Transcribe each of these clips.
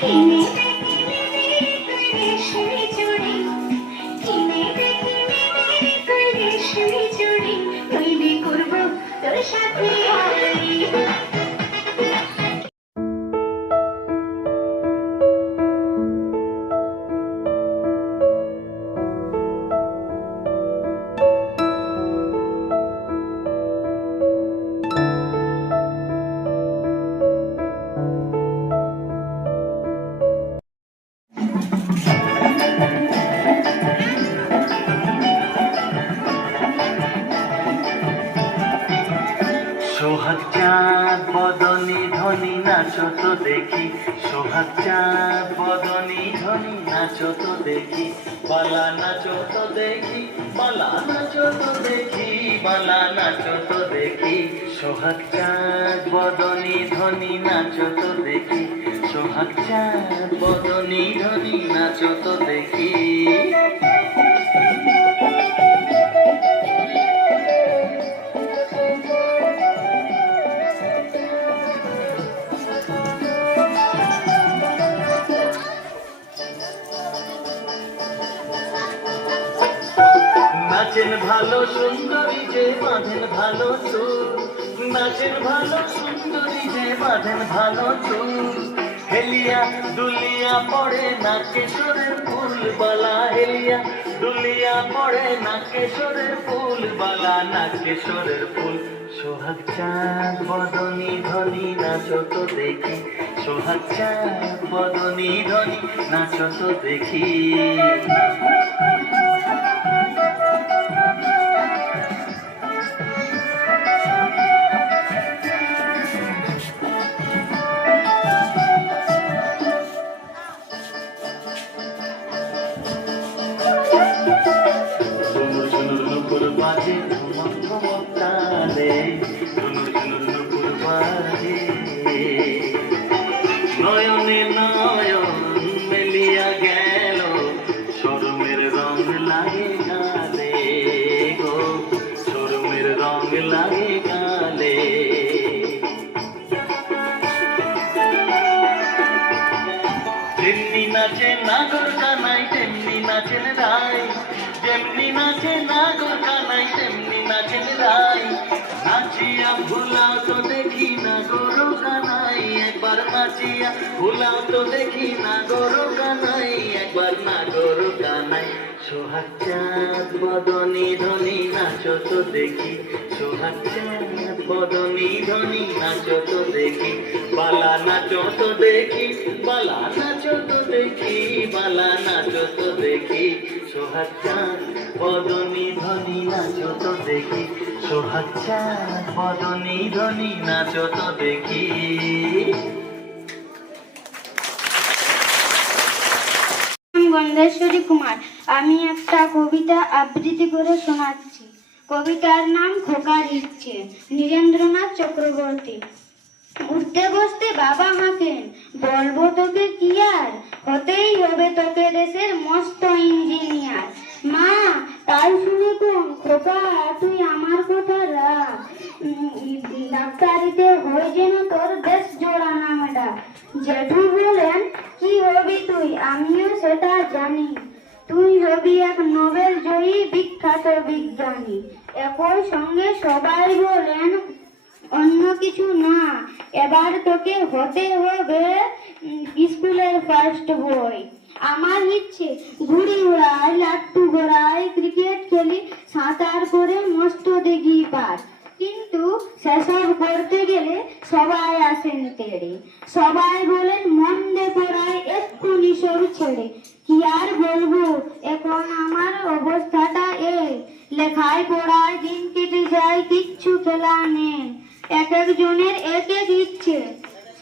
কিনে কিনে রেশমি চুড়ি, কিনে কিনে রেশমি চুড়ি, তৈরি করবো তোর সাথে হাড়ি। সোহাগ চাঁদ বদনি ধনি নাচো তো দেখি, সোহাগ চাঁদ বদনি ধনি নাচো তো দেখি, বালা নাচো তো দেখি, বালা নাচো তো দেখি, বালা নাচো তো দেখি। সোহাগ চাঁদ বদনি ধনি নাচো তো দেখি, সোহাগ চাঁদ বদনি ধনি নাচো তো দেখি। নাচেন ভালো সুন্দরী যে বাঁধেন ভালো চুল, নাচেন ভালো সুন্দরী যে বাঁধেন ভালো চুল, হেলিয়া দুলিয়া পড়ে না কেশরের ফুল বালা, হেলিয়া দুলিয়া পড়ে না কেশরের ফুল বালা, না কেশরের ফুল। সোহাগ চাঁদ বদনি ধনি নাচো তো দেখি, সোহাগ চাঁদ বদনি ধনি নাচো তো দেখি। বাজে ঝুমক ঝুমক তালে, ঝুনুর ঝুনুর নুপুর বাজে, নয়নে নয়ন মেলিয়া গেল, শরমের রং লাগে গালে গো, শরমের রং লাগে গালে। যেমনি নাচে নাগর কানাই তেমনি নাচেন রায়, যেমনি নাচে নাগর কানাই তেমনি নাচেন রায়, নাচিয়া ভুলাও তো দেখি নাগর কানাই, একবার নাচিয়া ভুলাও তো দেখি নাগর কানাই, একবার নাগর কানাই। সোহাগ চাঁদ বদনি ধনি নাচো তো দেখি, সোহাগ চাঁদ বদনি ধনি নাচো তো দেখি, বালা নাচো তো দেখি, বালা নাচো তো দেখি, বালা নাচো তো দেখি। সোহাগ চাঁদ বদনি ধনি নাচো তো দেখি, সোহাগ চাঁদ বদনি ধনি নাচো তো দেখি। গন্ধেশ্বরী কুমার, আমি একটা কবিতা আবৃত্তি করে শোনাচ্ছি। কবিতার নাম খোকার ইচ্ছে, নীরেন্দ্রনাথ চক্রবর্তী। উঠতে বসতে বাবা হাঁকেন, বলবো তোকে কি আর, হতেই হবে তোকে দেশের মস্ত ইঞ্জিনিয়ার। মা তাই শুনে কোন খোকা তুই আমার কথা রাখ, ডাক্তারিতে হয় যেন তোর দেশ জোড়া নামটা। জেঠু বলেন কি হবি তুই, আমিও সেটা জানি, তুই হবি এক নোবেল জয়ী বিখ্যাত বিজ্ঞানী। একই সঙ্গে সবাই বলেন অন্য কিছু না, এবার তোকে হতে হবে স্কুলের ফার্স্ট বয়। আমার ইচ্ছে ঘুড়ি উড়াই, লাট্টু ঘোড়াই, ক্রিকেট খেলি, সাঁতার করে মস্ত দিঘি পার। কিন্তু সেসব করতে গেলে সবাই আসেন তেড়ে, সবাই বলেন মন্দে পড়ায় এক্ষুনি সব ছেড়ে। কি আর বলবো এখন আমার অবস্থাটা এই, লেখায় পড়ায় দিন কেটে যায়, কিচ্ছু খেলা নেই। এক একজনের এক এক ইচ্ছে,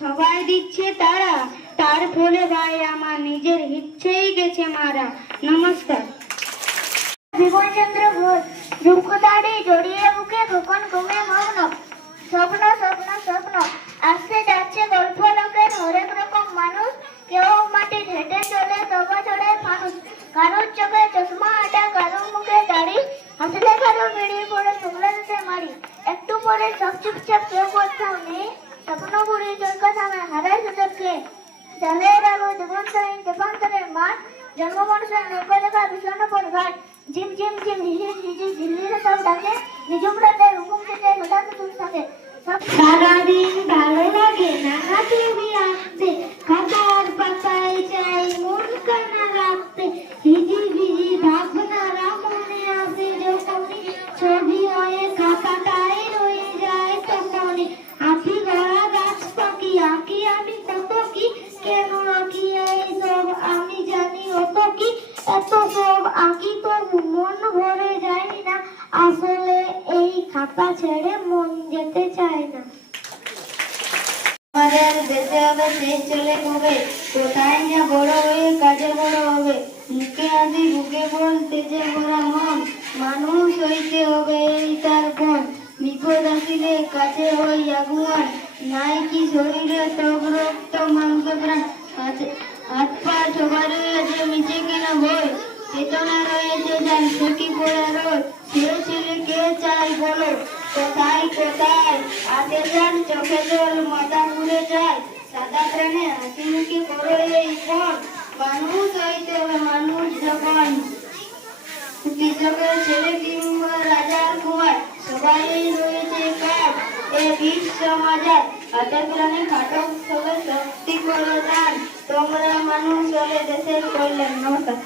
সবাই দিচ্ছে তারা, তার ফলে ভাই আমার নিজের ইচ্ছেই গেছে মারা। নমস্কার। বিমলচন্দ্র ঘোষ, রূপকথাটি জড়িয়ে বুকে কখন ঘুমে মগ্ন, স্বপ্ন স্বপ্ন স্বপ্ন আসছে যাচ্ছে গল্প লোকের হরেক রকম মানুষ, কেউ মাটি হেঁটে চলে তবা চড়ে মানুষ, কারোর চোখে চশমা আটা, কারোর মুখে দাড়ি, হাসলে কারো বেরিয়ে পড়ে শুকলে দেশে মারি। একটু পরে সব চুপচাপ, কেউ কোথাও নেই, স্বপ্ন বুড়ি চরকা সামনে হারায় সুযোগকে। চালের আলো দিগন্তহীন তেপান্তরের মাঠ জন্মমনুষ্যের নৌকা বিষণ্ণ পরিঘাট ঝিম ঝিম ঝিম ঝিঝির ঝিঝির ঝিল্লিরে সব ডাকে নিজুম রাতে হুকুম খেতে হঠাৎ তুল থাকে সারাদিন ভালো লাগে না হাতে আঁকতে খাতার পাতায় চাই মন কানা রাখতে হিজি বিজি ভাবনারা মনে আসে যখনই ছবি হয়ে খাতাটায় রয়ে যায় তখনই হাতি ঘোড়া গাছ পাখি আঁকি আমি কত কি কেন আঁকি এই সব আমি জানি অত কি এত সব আঁকি তো মন ভরে যায় না আসলে এই খাতা ছেড়ে মন যেতে চায় না আমাদের দেশে হবে দেশ চলে কবে কোথায় না বড় হয়ে কাজে বড় হবে মুখে আদি বুকে বলতে যে ভরা মন মানুষ হইতে হবে এই তার গুণ বিপদ আসিলে কাছে হই আগুয়ান নাই কি শরীরে তব রক্ত মাংস প্রাণ হাত পা সবার রয়েছে মিছে কিনা বই চেতনা রয়েছে যার সুখী পড়ে রোজ সে ছেলে কে চাই বলো কোথায় কোথায় আগে যান চোখে জল মাথা ঘুরে যায় সাদা প্রাণে হাসি মুখে করে এই ফোন মানুষ হইতে হবে মানুষ যখন কৃষকের ছেলে কিংবা রাজার কুমার সবাই রয়েছে কাজ এ বিশ্ব সমাজার হাতে প্রাণে খাটক সবে শক্তি করে দান তোমরা মানুষ হলে দেশের কল্যাণ নমস্কার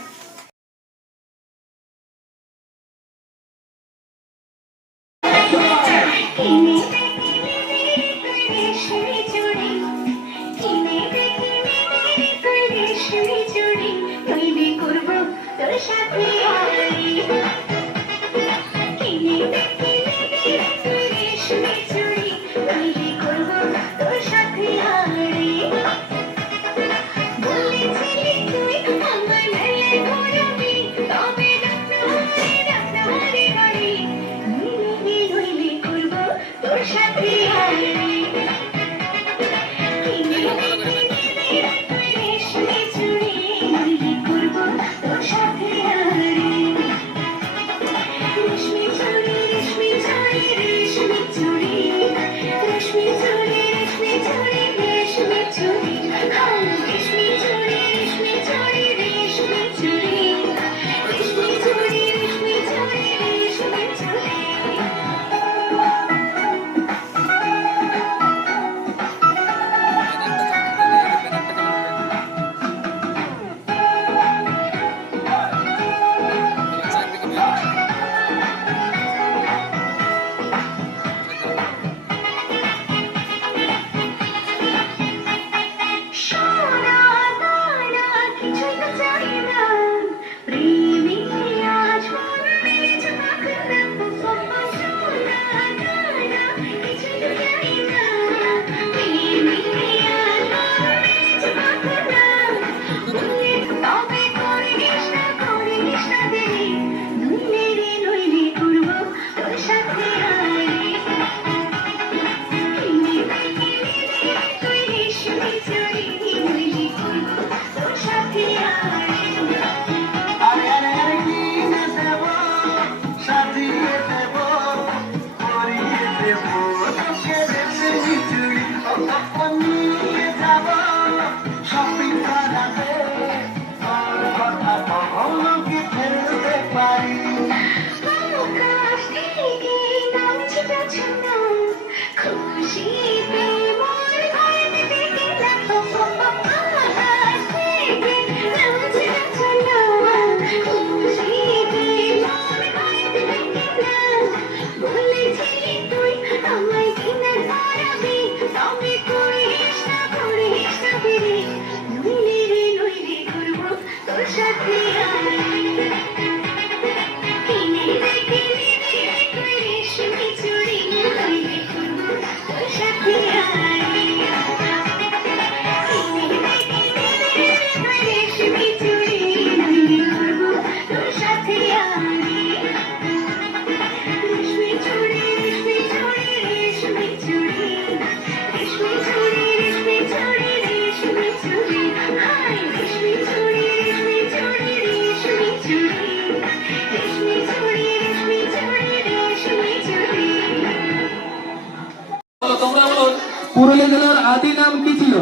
পুরুলিয়া জেলার আদি নাম কি ছিল?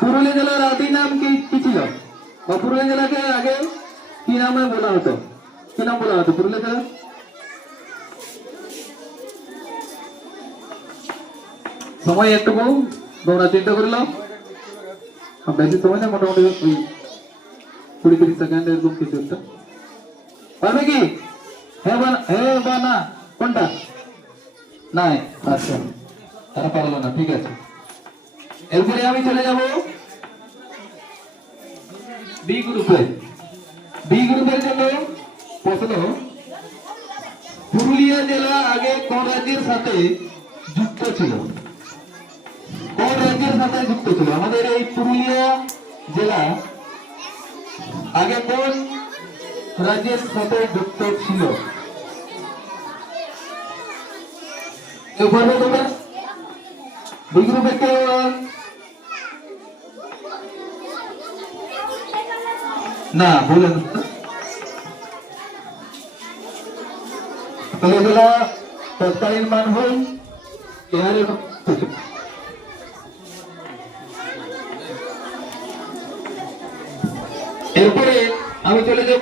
পুরুলিয়া জেলার আদি নাম কি কি ছিল? বা পুরুলিয়া জেলাকে আগে কি নামে বলা হতো? কি নাম বলা হতো পুরুলিয়া জেলা? সময় একটুকু তোমরা চিন্তা করে নাও। বেশি সময় না, মোটামুটি ওই 20-30 সেকেন্ড এরকম কিছু একটা পারবে কি? হ্যাঁ বা না কোনটা? নাই, আচ্ছা তারা পারলো না, ঠিক আছে। এরপরে আমি চলে যাব বি গ্রুপে। বি গ্রুপের জন্য প্রশ্ন, পুরুলিয়া জেলা আগে কোন রাজ্যের সাথে যুক্ত ছিল? কোন রাজ্যের সাথে যুক্ত ছিল? আমাদের এই পুরুলিয়া জেলা আগে কোন রাজ্যের সাথে যুক্ত ছিল? কেউ পারবে তোমরা? বি গ্রুপে কেউ? না, বলেন তাহলে জেলা তৎকালীন মান হই এরপরে আমি চলে যাব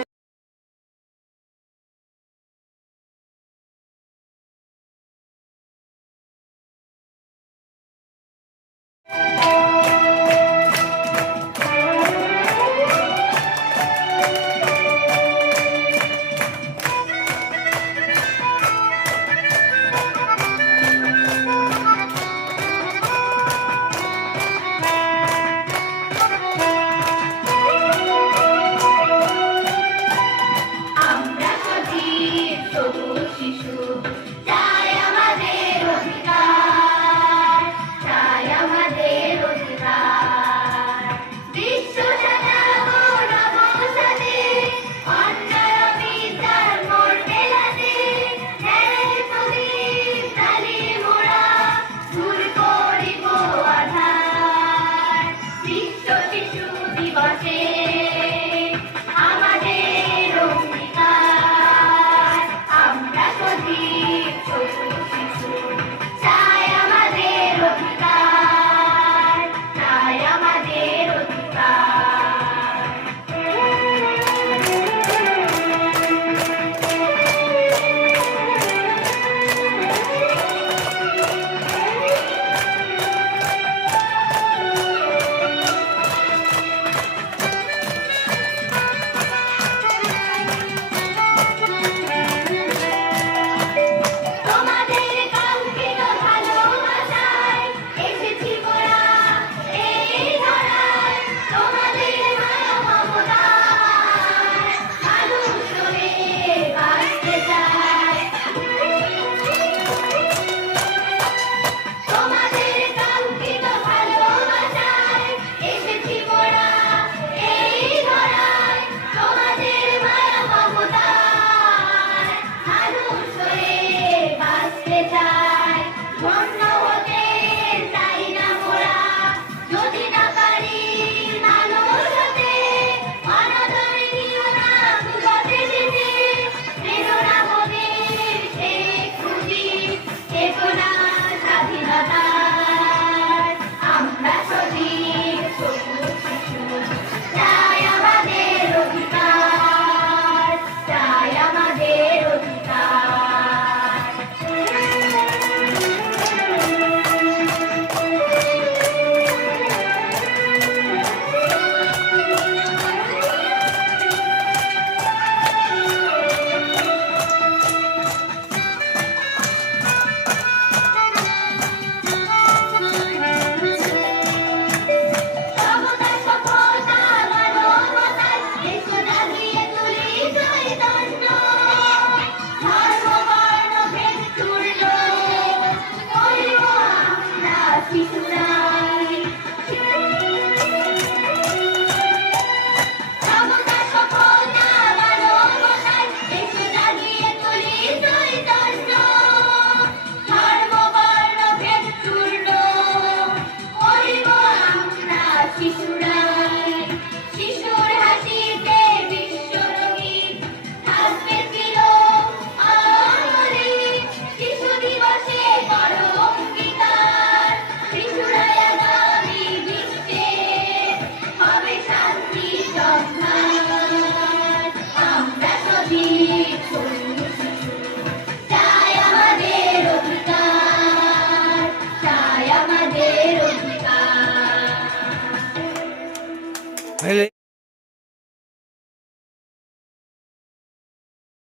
হলে